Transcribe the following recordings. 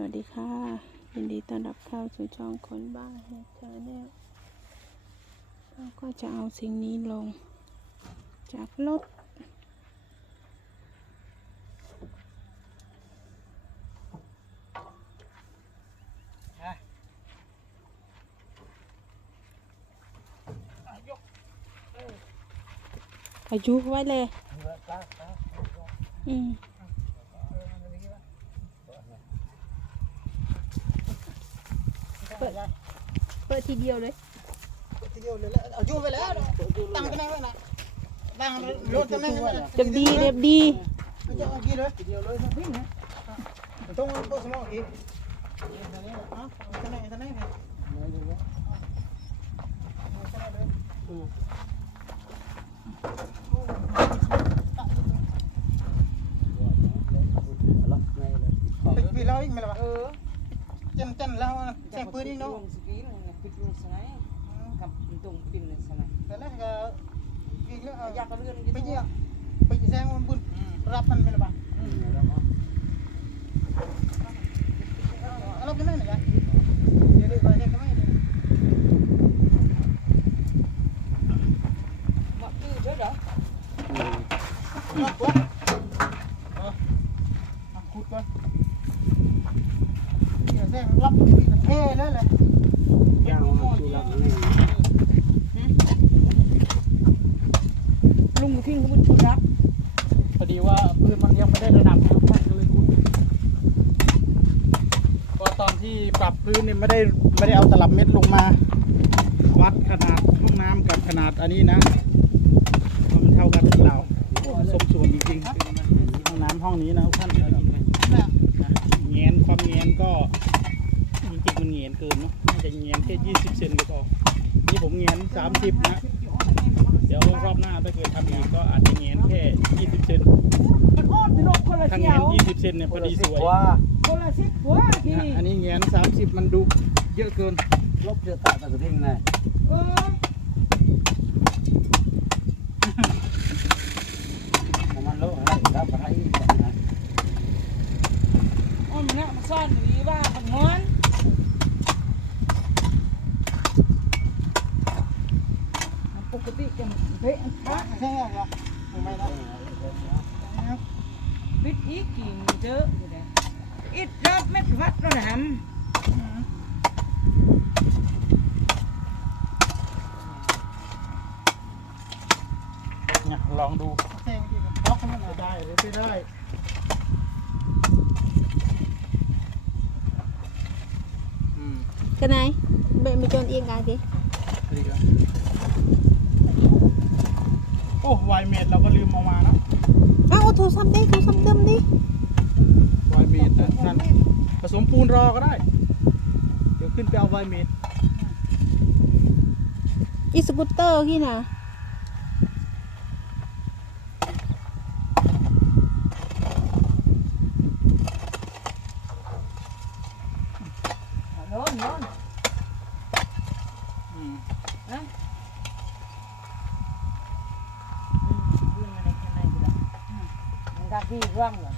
วัสดีค่ะ ยินดีต้อนรับเข้าสู่ช่องคนบ้านเฮดชาแนลเราก็จะเอาสิ่งนี้ลง จากรถอายุไว้เลย อืม เปิดเปิดทีเดียวเลยทีเดียวเลยแล้วเอาอยู่ไปแล้วตั้งตำแหน่งไว้นะตั้งรถตำแหน่งไว้นะเรียบดีเรียบดีไม่จะเอากี่เลยทีเดียวเลยสักนิดนะต้องเอาตัวสมองอีกตอนนี้อะตำแหน่งตำแหน่งนี่ไปปีเราอีกไหมล่ะเออ จันจันแล้วแจ้งปืนอีกเนาะ Luang segini, nak pergi luang sana, kap untung pin di sana. แต่แล้วก็อีกแล้ว Ajak kalian ไป gitu. เยี่ยไปแซงมันบุญรับมันไหมล่ะบ้างเราไปไหนเนี่ยเดี๋ยวเดี๋ยวไปเช็คกันไหมเนี่ย Mak tu je dah. รับก่อนเออเอาขุดก่อนเดี๋ยวแซงรับเท่เลยเลย Lung mungkin kamu curap. พอดีว่าปืนมันยังไม่ได้ระดับนะครับท่านก็เลยขุดก็ตอนที่ปรับพื้นเนี่ย ไม่ได้ไม่ได้เอาตลับเม็ดลงมา วัดขนาดห้องน้ำกับขนาดอันนี้นะว่ามันเท่ากันหรือเปล่าสมส่วนจริงๆห้องน้ำห้องนี้นะท่านนะเงียนความเงียนก็จริงๆมันเงียนเกินเนาะน่าจะเงียนแค่20เซนก็พอนี่ผมเงียน30นะเดี๋ยวรอบหน้าถ้าเกิดทำอีกก็อาจจะเงียนแค่20เซนโอ้ยลงคนละถ้าเที่เงียยนว20เซนเนี่ยพอดีสวยคนละสิบหัวพี่นะอันนี้เงียน30มันดูเยอะเกินลบเสือตาตะกระดิ่งไงเออของมันโลกอะไรครับอะไรนะโอ้ยมันเนี่ยมันซ่อนดี ว่ามันงอนปกติจะเฮ้ยอันพระพระแค่เหรอไม่ได้บิดอีกกี่เจออยู่ เลยอิดรับเม็ดวัดแล้วนะฮะเนี่ยลองดูแซงที่บล็อกมันได้หรือไม่ได้อืม cái này mẹ mày cho yên cái gì ดีแล้วโอ้ไวเมดเราก็ลืมเอามาเนาะ à ô thu xăm đi thu xăm đâm đi ไวเมดนะท่านผสมปูนรอก็ได้เดี๋ยว ขึ้นไปเอาไวเมด đi scooter khi nào โน่นโน่นอืม Hah? Hmm, belum ada kena juga. Hmm. Yang kaki buang lah, mek ya.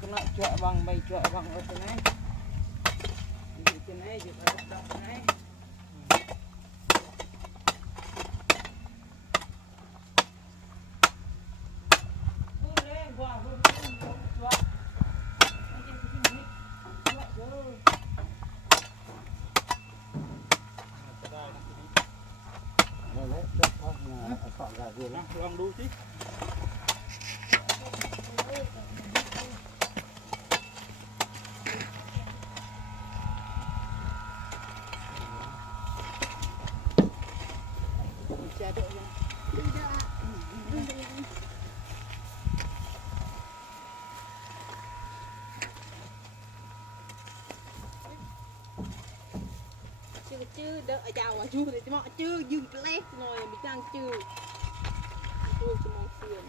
kena cuak bang, baik cuak bang kat sini. Di sini juga tak sini. Lăng đu chứ จื้อเด้อเจ้าอะชูเลยจะมองจื้ยืนเล็กหน่อยมีจังจื้อดจะมองเสียง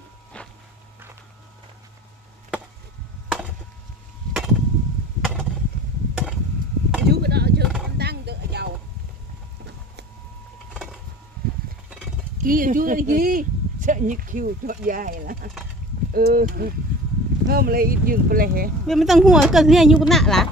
ยูก็เด้อจื้อคนดังเดอเจ้ากี้ยูเกี้จะยิคิวตัวใหญ่ละเออเพิ่มอะไรยืนไปเลยเว้ยไม่ต้องห่วงเกิดเนี่ยยูก็หนักละ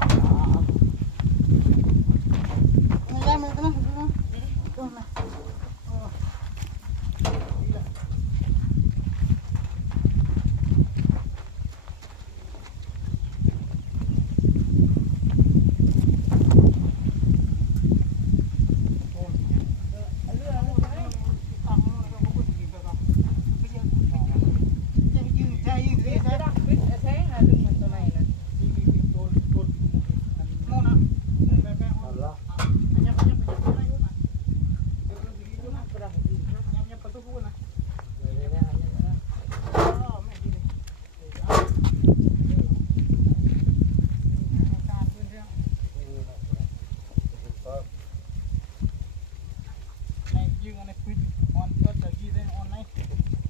ในยืงอันในฟิตออนก็จะยืดได้ออนไหน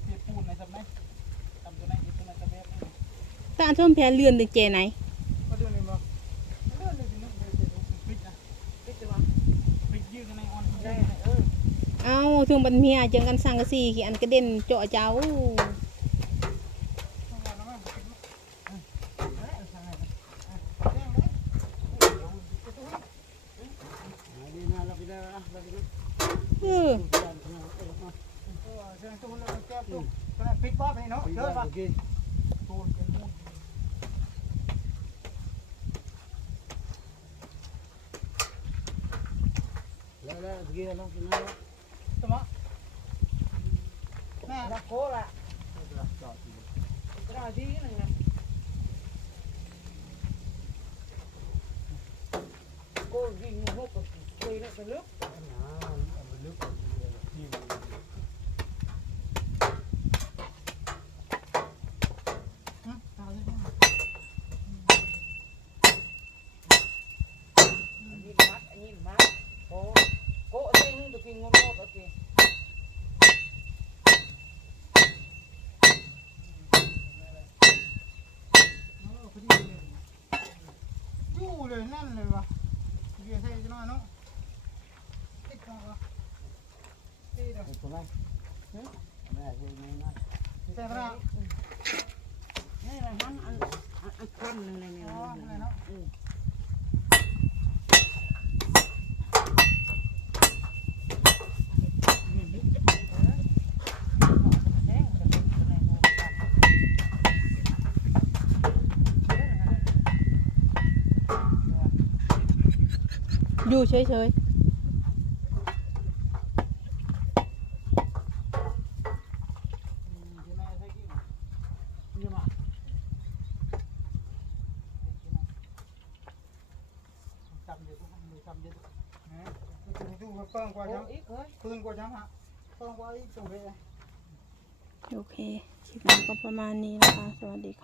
เสียปูนในสมัยทำตัวไหนยึดตัวไหนจะแบบนี้ตาส้มแพรเรือนเด็กเจไหนก็เดือนนึงบ่เดือนนึงนึงเลยจะดูฟิตนะ biết chưa ฟิตยืงในออนได้ đây này ừ เอาถึงบันเมียจังกันสังกะสีขี้อันกระเด็นเจาะเจ้า ๆดีนะเราไปได้นะเราไปนะ เออเชิญตูนแล้วแก้วตุ๊กก็ได้ฟิตป๊อปให้เนาะไปเชิได้ญป่ะเมื่อกี้ตูนเป็นมูนแล้วแล้วเมื่อกี้เราไปนะสมะแม่ là cố là จอดอยู่ cái nào gì này nè cô ghi một hộp của quỳ lại cái nước นะเอาไปลึกที่มัน nhìn mắt nhìn mắt cố cố ở đây nhưng tôi kinh เลยนั่นเลยวะเบียร์ใส่จะน้อยเนาะติดคอวะ ตีเดี๋ยวไปตัวไหนแม่ใช่ไหมนะใส่ปลา đây là hắn ăn ăn ăn con này này อ๋อ này อะไร này เนาะ ừ. อยู่เฉย Cố ít thôi ปืนกว่าจ้ำฮะต้องไว้ตรงนี้ๆโอเคคลิปนี้ก็ประมาณนี้นะคะ สวัสดีค่ะ